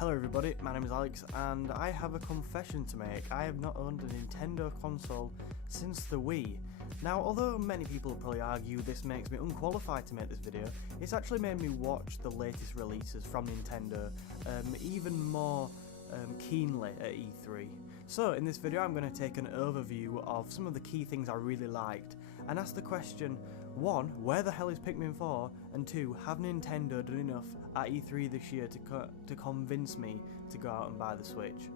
Hello everybody, my name is Alex and I have a confession to make. I have not owned a Nintendo console since the Wii. Now, although many people probably argue this makes me unqualified to make this video, it's actually made me watch the latest releases from Nintendo even more keenly at E3. So in this video I'm going to take an overview of some of the key things I really liked and ask the question, 1. Where the hell is Pikmin 4? And 2. Have Nintendo done enough at E3 this year to convince me to go out and buy the Switch?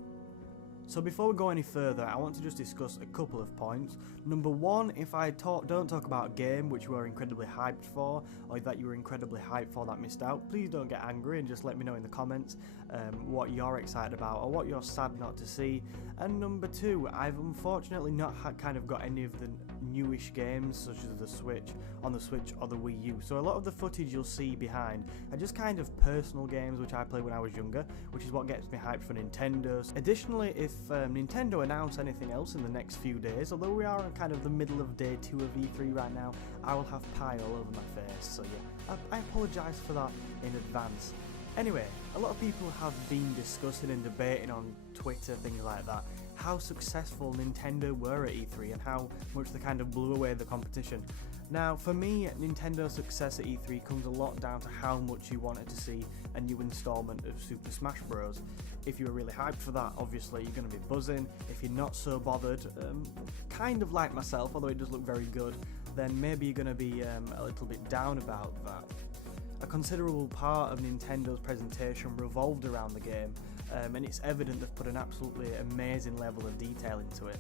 So before we go any further, I want to just discuss a couple of points. Number 1, if I don't talk about a game which you are incredibly hyped for, or that you were incredibly hyped for that missed out, please don't get angry and just let me know in the comments what you're excited about or what you're sad not to see. And number 2, I've unfortunately not got any of the newish games such as the Switch, on the Switch or the Wii U. So a lot of the footage you'll see behind are just kind of personal games which I played when I was younger, which is what gets me hyped for Nintendo. Additionally, if Nintendo announce anything else in the next few days, although we are in kind of the middle of day 2 of E3 right now, I will have pie all over my face, so yeah, I apologise for that in advance. Anyway, a lot of people have been discussing and debating on Twitter, things like that, how successful Nintendo were at E3 and how much they kind of blew away the competition. Now, for me, Nintendo's success at E3 comes a lot down to how much you wanted to see a new installment of Super Smash Bros. If you were really hyped for that, obviously you're going to be buzzing. If you're not so bothered, kind of like myself, although it does look very good, then maybe you're going to be a little bit down about that. A considerable part of Nintendo's presentation revolved around the game, and it's evident they've put an absolutely amazing level of detail into it.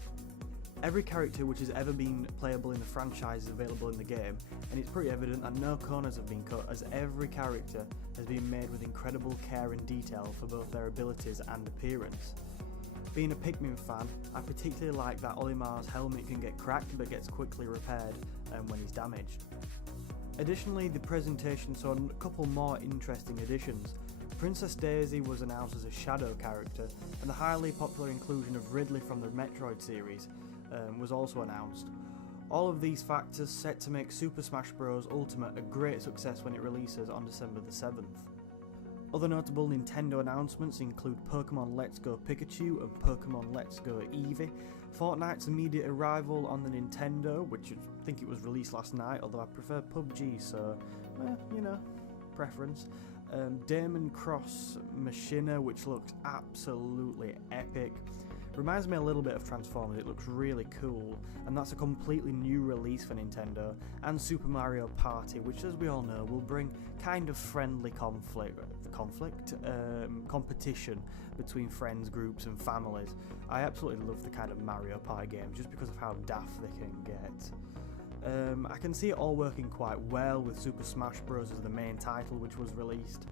Every character which has ever been playable in the franchise is available in the game, and it's pretty evident that no corners have been cut, as every character has been made with incredible care and detail for both their abilities and appearance. Being a Pikmin fan, I particularly like that Olimar's helmet can get cracked but gets quickly repaired when he's damaged. Additionally, the presentation saw a couple more interesting additions. Princess Daisy was announced as a shadow character, and the highly popular inclusion of Ridley from the Metroid series was also announced. All of these factors set to make Super Smash Bros. Ultimate a great success when it releases on December the 7th. Other notable Nintendo announcements include Pokemon Let's Go Pikachu and Pokemon Let's Go Eevee, Fortnite's immediate arrival on the Nintendo, which I think it was released last night, although I prefer PUBG, so, you know, preference. Daemon X Machina, which looks absolutely epic. Reminds me a little bit of Transformers, it looks really cool, and that's a completely new release for Nintendo. And Super Mario Party, which as we all know will bring kind of friendly competition between friends, groups and families. I absolutely love the kind of Mario Party game just because of how daft they can get. I can see it all working quite well with Super Smash Bros. As the main title which was released.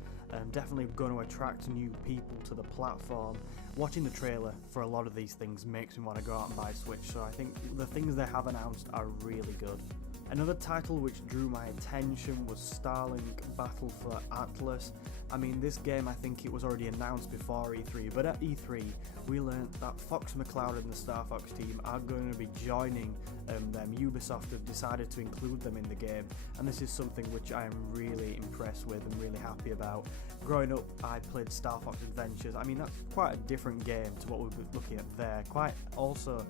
Definitely going to attract new people to the platform. Watching the trailer for a lot of these things makes me want to go out and buy a Switch, so I think the things they have announced are really good. Another title which drew my attention was Starlink Battle for Atlas. I mean, this game, I think it was already announced before E3, but at E3 we learnt that Fox McCloud and the Star Fox team are going to be joining them. Ubisoft have decided to include them in the game, and this is something which I am really impressed with and really happy about. Growing up, I played Star Fox Adventures. I mean, that's quite a different game to what we're looking at there. Quite also,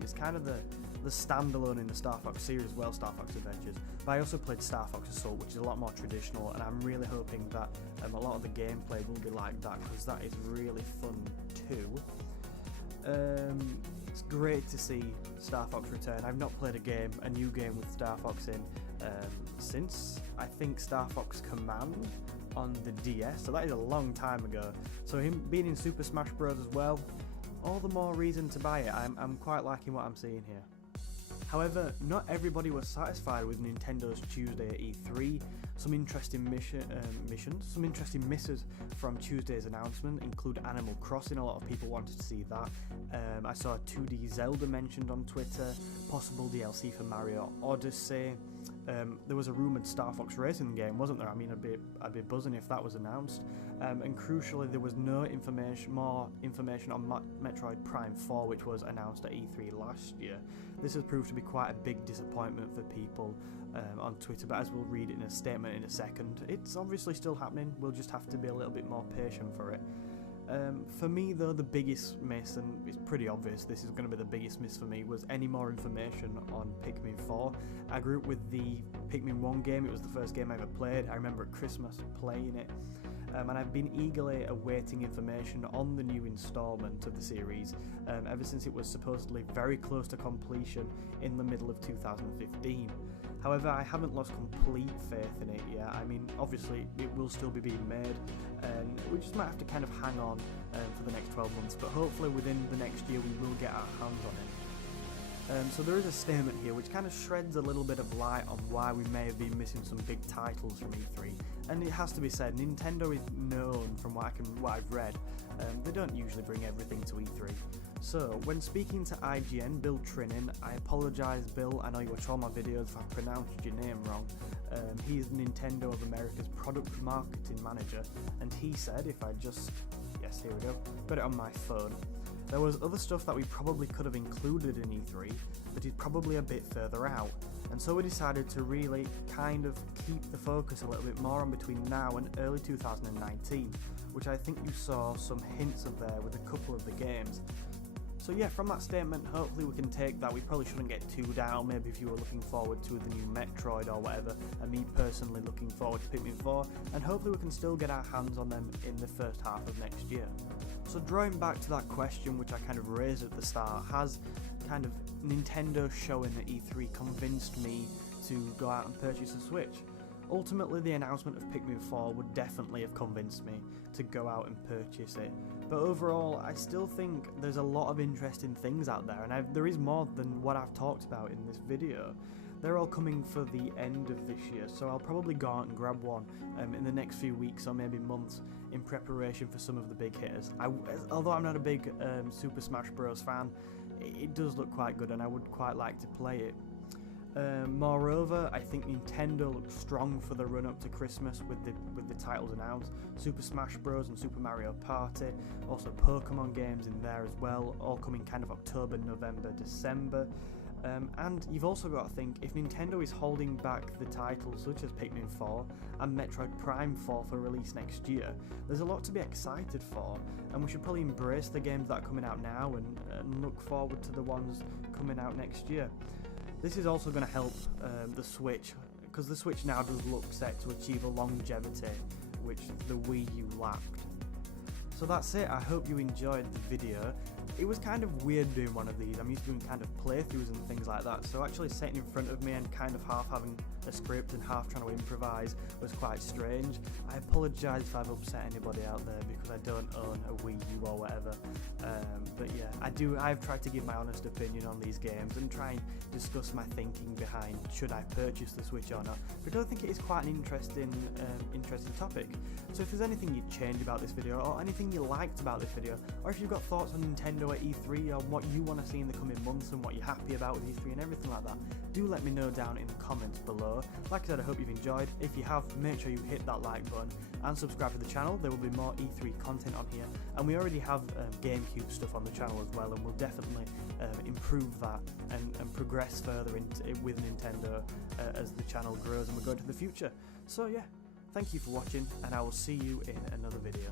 it's kind of the standalone in the Star Fox series as well, Star Fox Adventures, but I also played Star Fox Assault, which is a lot more traditional, and I'm really hoping that a lot of the gameplay will be like that, because that is really fun too. It's great to see Star Fox return. I've not played a new game with Star Fox in since, I think, Star Fox Command on the DS, so that is a long time ago. So him being in Super Smash Bros. As well, all the more reason to buy it. I'm quite liking what I'm seeing here. However, not everybody was satisfied with Nintendo's Tuesday at E3. Some interesting some interesting misses from Tuesday's announcement include Animal Crossing. A lot of people wanted to see that. I saw 2D Zelda mentioned on Twitter, possible DLC for Mario Odyssey. There was a rumoured Star Fox racing game, wasn't there? I mean, I'd be buzzing if that was announced. And crucially, there was no more information on Metroid Prime 4, which was announced at E3 last year. This has proved to be quite a big disappointment for people on Twitter, but as we'll read in a statement in a second, it's obviously still happening. We'll just have to be a little bit more patient for it. For me though, the biggest miss, and it's pretty obvious this is going to be the biggest miss for me, was any more information on Pikmin 4. I grew up with the Pikmin 1 game. It was the first game I ever played. I remember at Christmas playing it, and I've been eagerly awaiting information on the new installment of the series ever since it was supposedly very close to completion in the middle of 2015. However, I haven't lost complete faith in it yet. I mean, obviously it will still be being made, and we just might have to kind of hang on for the next 12 months, but hopefully within the next year we will get our hands on it. So there is a statement here which kind of shreds a little bit of light on why we may have been missing some big titles from E3, and it has to be said, Nintendo is known, from what I've read, they don't usually bring everything to E3. So, when speaking to IGN, Bill Trinan, I apologise Bill, I know you watch all my videos if I've pronounced your name wrong. He's Nintendo of America's product marketing manager, and he said, yes, here we go, got it on my phone. There was other stuff that we probably could have included in E3, but is probably a bit further out, and so we decided to really kind of keep the focus a little bit more on between now and early 2019, which I think you saw some hints of there with a couple of the games. So yeah, from that statement, hopefully we can take that we probably shouldn't get too down, maybe if you were looking forward to the new Metroid or whatever, and me personally looking forward to Pikmin 4, and hopefully we can still get our hands on them in the first half of next year. So drawing back to that question which I kind of raised at the start, has kind of Nintendo showing at E3 convinced me to go out and purchase a Switch? Ultimately, the announcement of Pikmin 4 would definitely have convinced me to go out and purchase it, but overall I still think there's a lot of interesting things out there, and there is more than what I've talked about in this video. They're all coming for the end of this year, so I'll probably go out and grab one in the next few weeks or maybe months in preparation for some of the big hitters. Although I'm not a big Super Smash Bros fan, it does look quite good and I would quite like to play it. Moreover, I think Nintendo looks strong for the run up to Christmas with the titles announced. Super Smash Bros and Super Mario Party, also Pokemon games in there as well, all coming kind of October, November, December. And you've also got to think, if Nintendo is holding back the titles such as Pikmin 4 and Metroid Prime 4 for release next year, there's a lot to be excited for, and we should probably embrace the games that are coming out now and look forward to the ones coming out next year. This is also going to help the Switch, because the Switch now does look set to achieve a longevity which the Wii U lacked. So that's it, I hope you enjoyed the video. It was kind of weird doing one of these. I'm used to doing kind of playthroughs and things like that, so actually sitting in front of me and kind of half having a script and half trying to improvise was quite strange. I apologise if I've upset anybody out there because I don't own a Wii U or whatever. But yeah, I've tried to give my honest opinion on these games and try and discuss my thinking behind should I purchase the Switch or not, because I think it is quite an interesting topic. So if there's anything you'd change about this video, or anything you liked about this video, or if you've got thoughts on Nintendo at E3 or what you want to see in the coming months and what you're happy about with E3 and everything like that, do let me know down in the comments below. Like I said, I hope you've enjoyed. If you have, make sure you hit that like button and subscribe to the channel. There will be more E3 content on here, and we already have GameCube stuff on the channel as well, and we'll definitely improve that and progress further with Nintendo as the channel grows and we go into the future. So yeah, thank you for watching, and I will see you in another video.